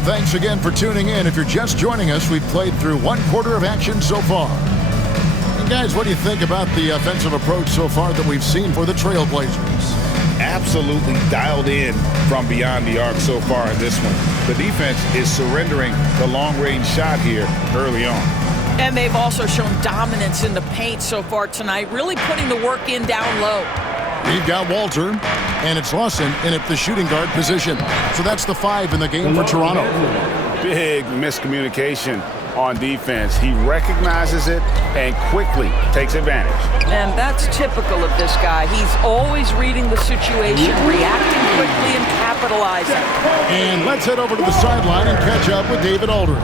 And thanks again for tuning in. If you're just joining us, we've played through one quarter of action so far. And guys, what do you think about the offensive approach so far that we've seen for the Trailblazers? Absolutely dialed in from beyond the arc so far in this one. The defense is surrendering the long-range shot here early on. And they've also shown dominance in the paint so far tonight, really putting the work in down low. We've got Walter, and it's Lawson in at the shooting guard position. So that's the 5 in the game for Toronto. Big miscommunication on defense. He recognizes it and quickly takes advantage. And that's typical of this guy. He's always reading the situation, reacting quickly and capitalizing. And let's head over to the sideline and catch up with David Aldridge.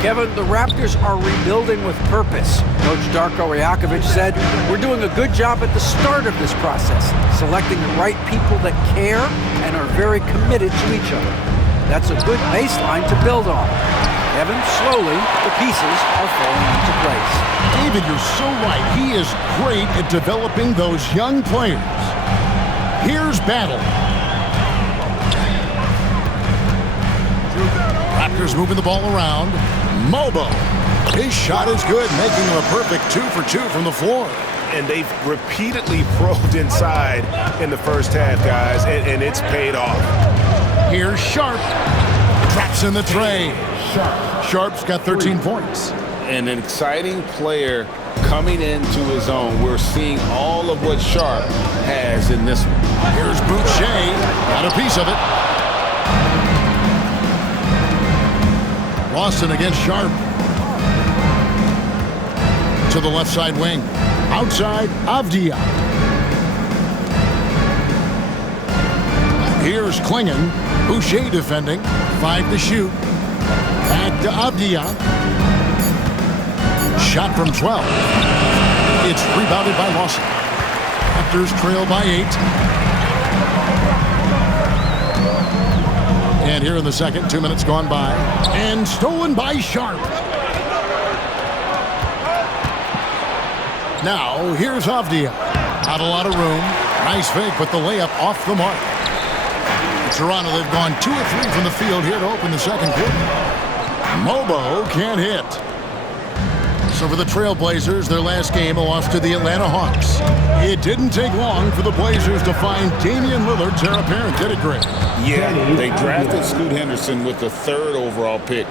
Kevin, the Raptors are rebuilding with purpose. Coach Darko Rajakovic said, "We're doing a good job at the start of this process, selecting the right people that care and are very committed to each other. That's a good baseline to build on." Kevin, slowly, the pieces are falling into place. David, you're so right. He is great at developing those young players. Here's Battle. Raptors moving the ball around. Mobo. His shot is good, making him a perfect 2 for 2 from the floor. And they've repeatedly probed inside in the first half, guys, and it's paid off. Here's Sharp. Traps in the tray. Sharp's got 13 points. And an exciting player coming into his own. We're seeing all of what Sharp has in this one. Here's Boucher. Got a piece of it. Lawson against Sharp. To the left side wing. Outside, Avdia. Here's Klingon. Boucher defending. 5 to shoot. Back to Avdia. Shot from 12. It's rebounded by Lawson. Raptors trail by 8. And here in the second, 2 minutes gone by. And stolen by Sharp. Now, here's Avdia. Not a lot of room. Nice fake, but the layup off the mark. Toronto, they've gone 2 of 3 from the field here to open the second quarter. Mobo can't hit. So for the Trailblazers, their last game, a loss to the Atlanta Hawks. It didn't take long for the Blazers to find Damian Lillard's heir apparent, did it, Greg? Yeah, they drafted Scoot Henderson with the 3rd overall pick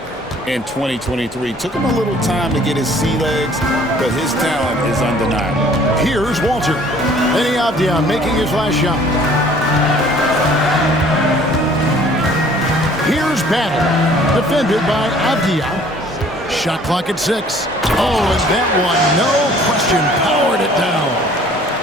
in 2023. Took him a little time to get his sea legs, but his talent is undeniable. Here's Walter. Lenny Avdia making his last shot. Here's Battle, defended by Avdia. Shot clock at 6. Oh, and that one, no question, powered it down.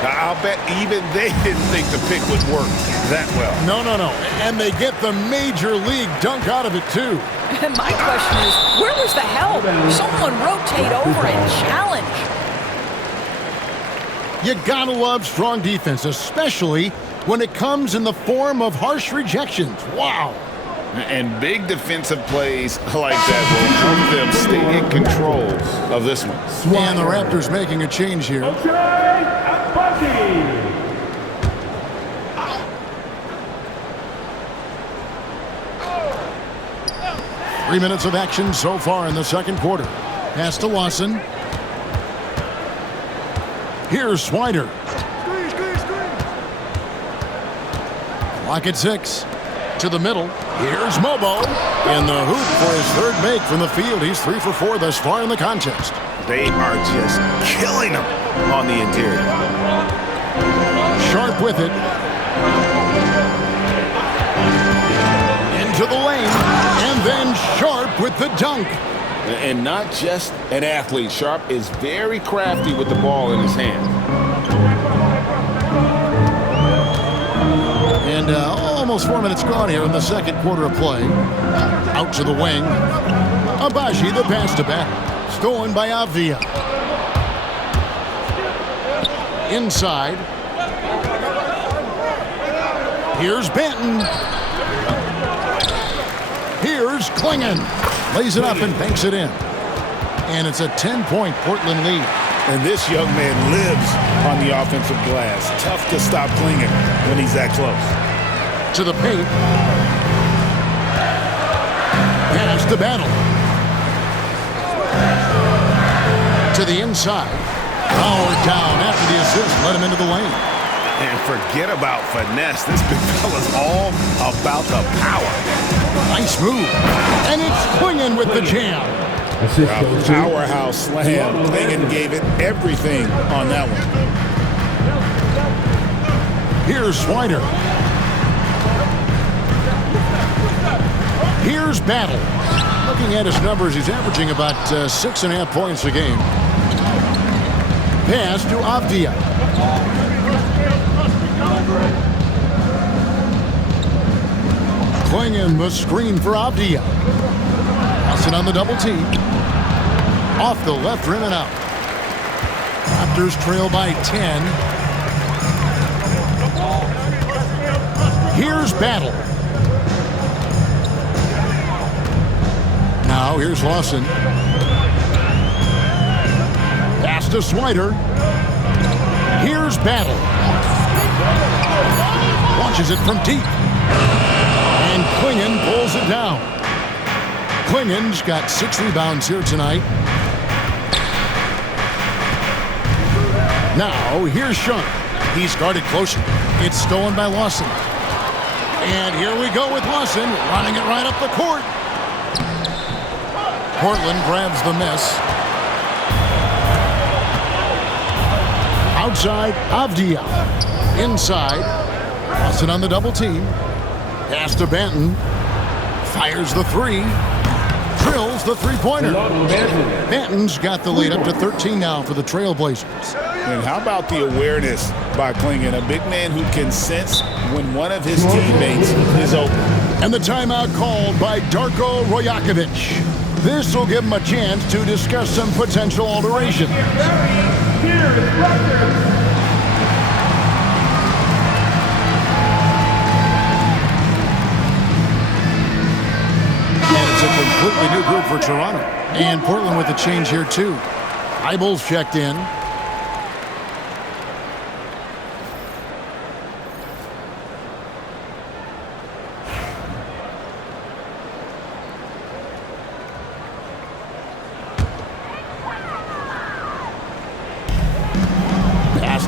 I'll bet even they didn't think the pick would work that well. No. And they get the major league dunk out of it, too. And my question is, where was the help? Someone rotate over and challenge. You gotta love strong defense, especially when it comes in the form of harsh rejections. Wow. And big defensive plays like that will help them stay in control of this one. And the Raptors making a change here. 3 minutes of action so far in the second quarter. Pass to Lawson. Here's Swider. Clock at 6. To the middle. Here's Mobo. In the hoop for his 3rd make from the field. He's 3 for 4 thus far in the contest. They are just killing him on the interior. Sharp with it. Into the lane. And then Sharp with the dunk. And not just an athlete. Sharp is very crafty with the ball in his hand. And almost 4 minutes gone here in the second quarter of play. Out to the wing. Abaji, the pass to back. Stolen by Avdia. Inside. Here's Benton. Here's Klingon. Lays it up and banks it in. And it's a 10-point Portland lead. And this young man lives on the offensive glass. Tough to stop Klingon when he's that close. To the paint. Pass to Battle. To the inside. Powered down after the assist. Let him into the lane. And forget about finesse. This big fella's all about the power. Nice move. And it's Klingon with the jam. A powerhouse slam. Klingon gave it everything on that one. Here's Swider. Here's Battle. Looking at his numbers, he's averaging about 6.5 points a game. Pass to Avdia. Klingon the screen for Avdia. Pass on the double team. Off the left rim and out. Raptors trail by 10. Here's Battle. Now here's Lawson. Pass to Swider. Here's Battle. Launches it from deep. And Klingon pulls it down. Klingon's got 6 rebounds here tonight. Now here's Shunk. He's guarded closer. It's stolen by Lawson. And here we go with Lawson running it right up the court. Portland grabs the miss. Outside, Avdia. Inside, Lawson on the double team. Pass to Banton. Fires the 3. Drills the three-pointer. Banton's got the lead up to 13 now for the Trailblazers. And how about the awareness by Klingon, a big man who can sense when one of his teammates is open. And the timeout called by Darko Rojakovic. This will give him a chance to discuss some potential alterations. And it's a completely new group for Toronto. And Portland with a change here, too. Eibel's checked in.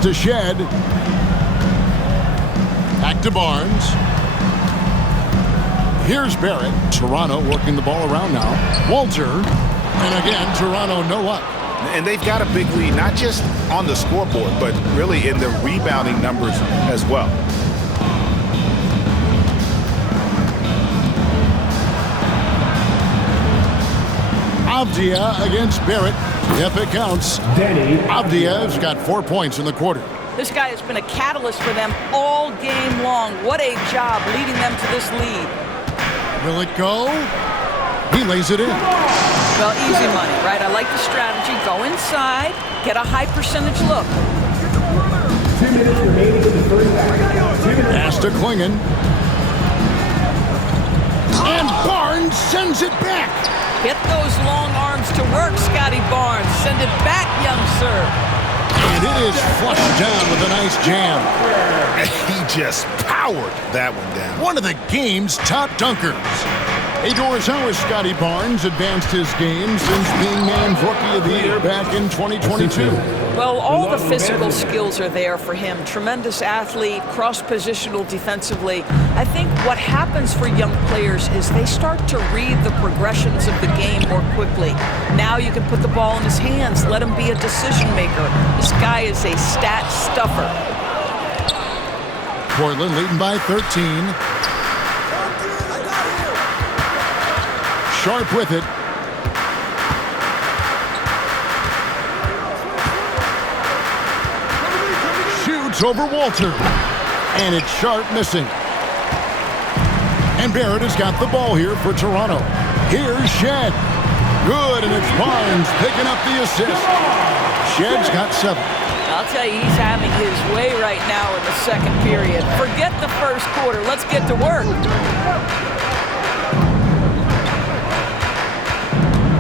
To Shed. Back to Barnes. Here's Barrett. Toronto working the ball around now. Walter. And again, Toronto no up. And they've got a big lead, not just on the scoreboard, but really in the rebounding numbers as well. Avdia against Barrett. If it counts, Avdia's got 4 points in the quarter. This guy has been a catalyst for them all game long. What a job leading them to this lead. Will it go? He lays it in. Well, easy money, right? I like the strategy. Go inside, get a high percentage look. 2 minutes remaining in the first half. Pass to Klingon. And Barnes sends it back. Get those long arms to work, Scotty Barnes. Send it back, young sir. And it is flushed down with a nice jam. He just powered that one down. One of the game's top dunkers. Hey, Doris, how has Scotty Barnes advanced his game since being named Rookie of the Year back in 2022? Well, all the physical skills are there for him. Tremendous athlete, cross-positional defensively. I think what happens for young players is they start to read the progressions of the game more quickly. Now you can put the ball in his hands, let him be a decision maker. This guy is a stat stuffer. Portland leading by 13. Sharp with it. Shoots over Walter. And it's Sharp missing. And Barrett has got the ball here for Toronto. Here's Shed. Good, and it's Barnes picking up the assist. Shed's got 7. I'll tell you, he's having his way right now in the second period. Forget the first quarter. Let's get to work.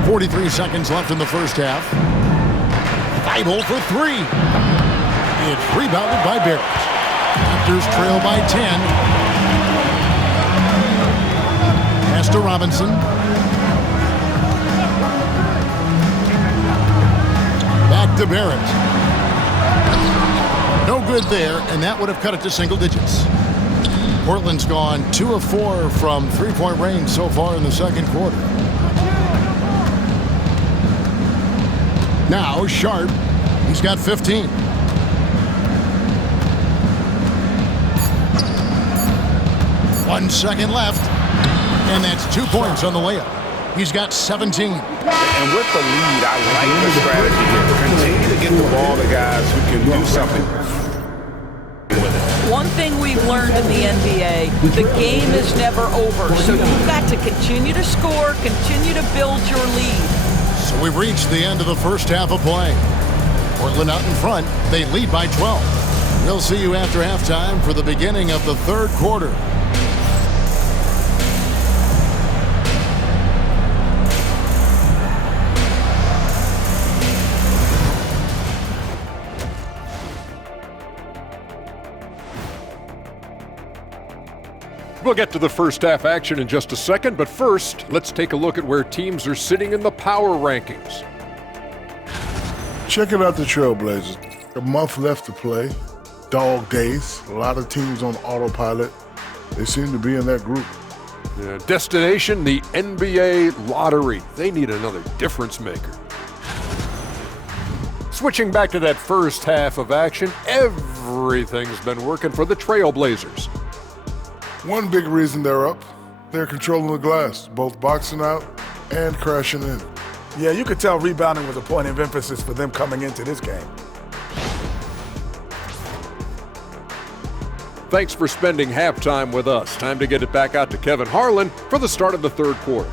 43 seconds left in the first half. Eibel for 3. It's rebounded by Barrett. Raptors trail by 10. Pass to to Robinson. Back to Barrett. No good there, and that would have cut it to single digits. Portland's gone 2 of 4 from three-point range so far in the second quarter. Now Sharp. He's got 15. One second left, and that's 2 points on the layup. He's got 17. And with the lead, I like the strategy here. Continue to get the ball to guys who can do something with it. One thing we've learned in the NBA, the game is never over. So you've got to continue to score, continue to build your lead. So we've reached the end of the first half of play. Portland out in front. They lead by 12. We'll see you after halftime for the beginning of the third quarter. We'll get to the first half action in just a second, but first, let's take a look at where teams are sitting in the power rankings. Checking out the Trailblazers. A month left to play. Dog days. A lot of teams on autopilot. They seem to be in that group. Destination, the NBA lottery. They need another difference maker. Switching back to that first half of action, everything's been working for the Trailblazers. One big reason they're up, they're controlling the glass, both boxing out and crashing in. Yeah, you could tell rebounding was a point of emphasis for them coming into this game. Thanks for spending halftime with us. Time to get it back out to Kevin Harlan for the start of the third quarter.